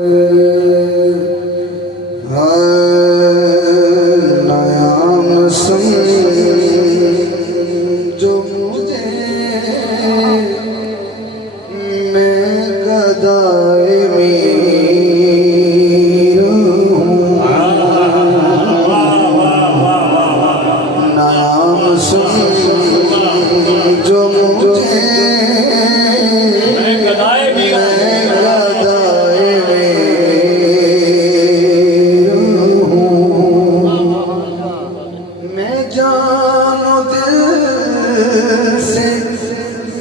नया मौसम जो मुझे मैं गदाए मेरा नया मौसम जो मुझे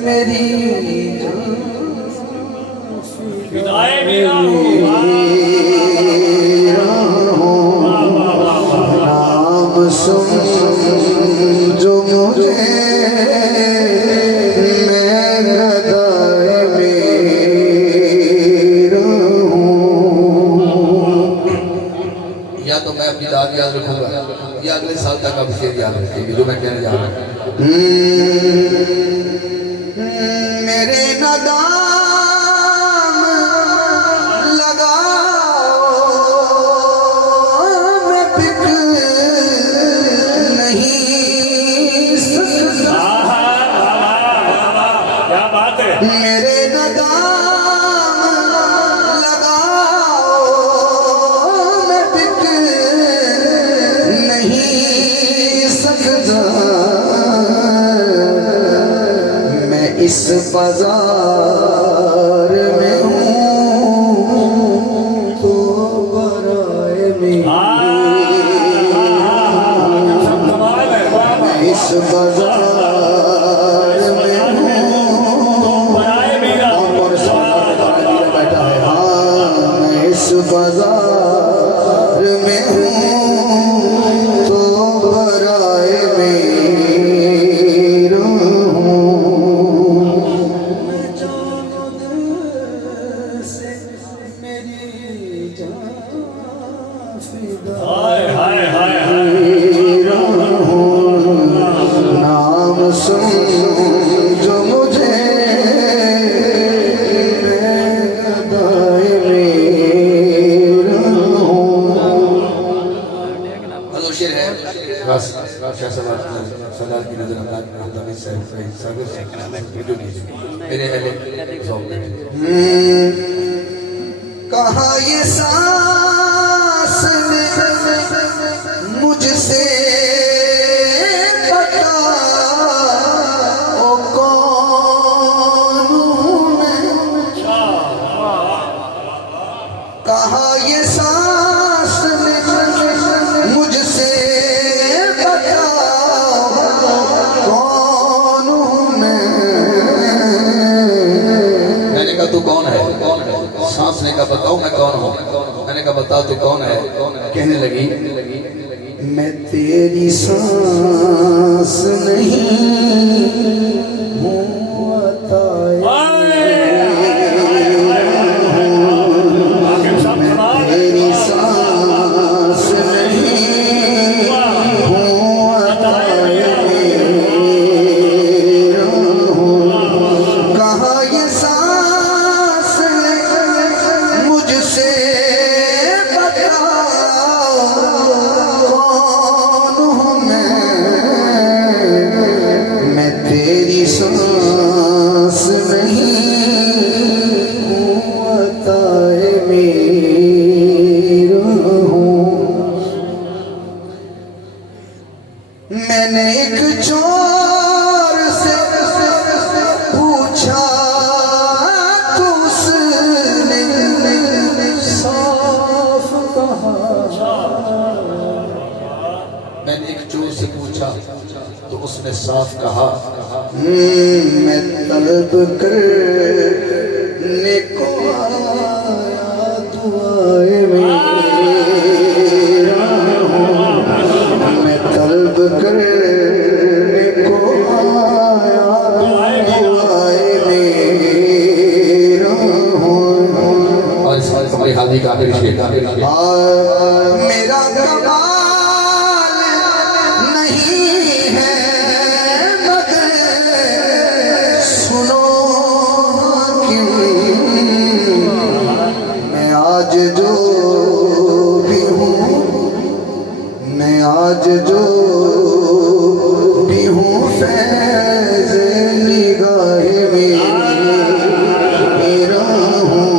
मेरी नाम सुन जो मुझे मैं गदाए मेरा हूँ। या तो मैं अपनी दाद याद रखूंगा या अगले साल तक आप शेर याद रखेंगे जो मैं कहने जा रहा हूँ। मेरे नदाम लगाओ मैं बिक नहीं सकता। क्या बात है। मेरे नदाम लगाओ मैं बिक नहीं सकता। इस बाजार में हूँ तो बराए में इस बाजार में हूँ और बैठा है। हाँ मैं इस बाजार में हूँ तो बराए में नाम सुन जो मुझे मैं गदाए मेरा हूँ। हेलो शेर है सरदार की नजर मेरे कहा ये सांस मुझसे बता ओ कौन हूँ मैं। कहा ये सांस मुझसे बता कौन हूँ मैं। मैंने कहा तू कौन है? सांस ने कहा बताओ मैं कौन हूँ। मैंने कहा बताओ तू कौन है? कहने लगी मैं तेरी सांस नहीं हूँ तेरी सांस नहीं हूँ कहाँ ये सांस मुझसे तेरी सांस नहीं हुआताए मेरा हूँ। मैंने एक चोर से पूछा तो उसने साफ कहा। मैंने एक चोर से पूछा तो उसने साफ कहा मैं तलब करने को आया दुआए मेरा हूँ। मैं तलब करने को आया दुआए मेरा हूँ। और इस बार हमारी हादी का आखिरी शेर मेरा कमाल नहीं है सुनो आज जो भी हूँ, मैं आज जो भी हूँ, फैज़ निगाह मेरा हूँ।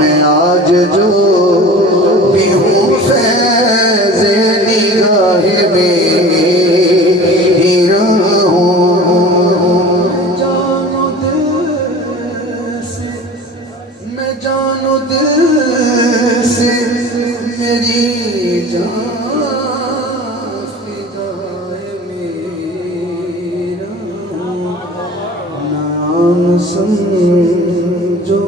मैं आज जो भी हूँ, फैज़ निगाह मेरा हूँ। जानो दिल से, मैं जानो दिल से, मेरी जान फिदाए मेरा। नाम समझो